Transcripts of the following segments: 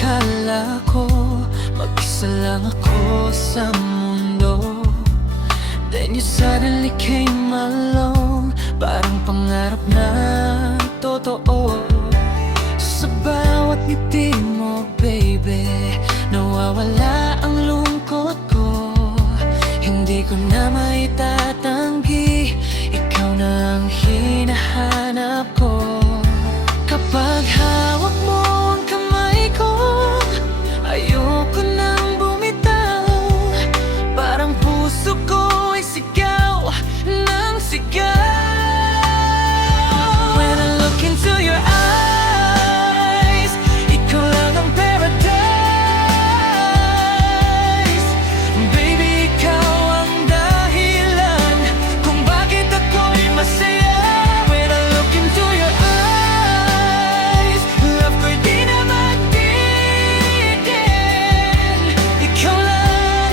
Akala ko mag-isa lang ako sa mundo. Then you suddenly came along, parang pangarap na totoo. Sa bawat ngiti mo, baby, nawawala ang lungkot ko. Hindi ko na maitatanggi, ikaw na ang hinahanap ko. Kapag hawak mo ang kamay ko, ayoko nang bumitaw. Parang puso ko ay sigaw ng sigaw. When I look into your eyes, ikaw lang ang paradise. Baby, ikaw ang dahilan kung bakit ako'y masaya. When I look into your eyes, love ko'y di na magtigil. Ikaw lang,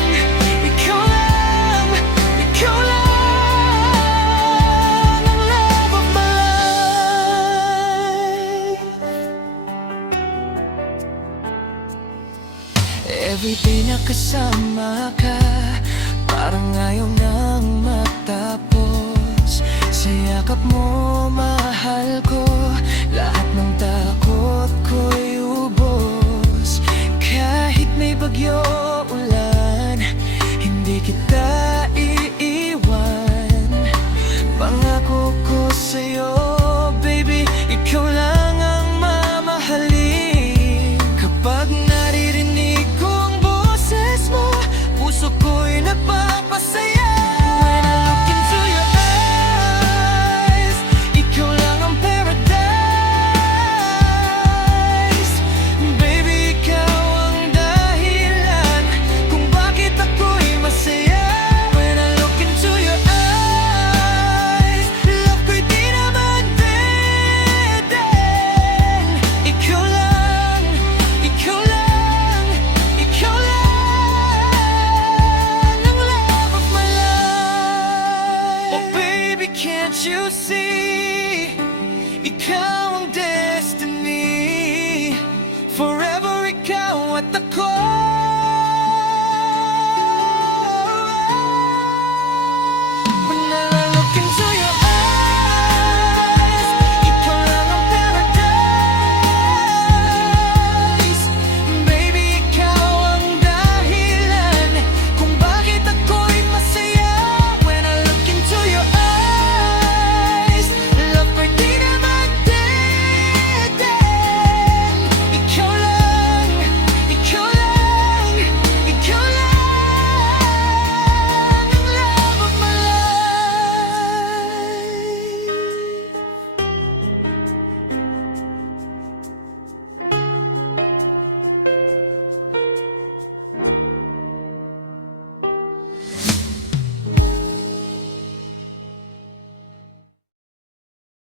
ikaw lang, ikaw lang ang love of my life. Everyday na kasama ka, parang ayaw nang matapos. Sa yakap mo, mahal ko, lahat ng takot ko'y ubos. Kahit may bagyo, ulan, hindi kita iiwan. Pangako ko sa'yo, baby, ikaw lang ang mamahalin. Kapag naririnig ko ang boses mo, puso ko'y nagpapasaya. When I look into your eyes, ikaw lang ang paradise. Baby, ikaw ang dahilan kung bakit ako'y masaya. When I look into your eyes, love ko'y di na magdedeng. Ikaw lang, ikaw lang, ikaw lang ang love of my life. Oh baby, can't you see? Ikaw ang destiny. Forever ikaw at ako.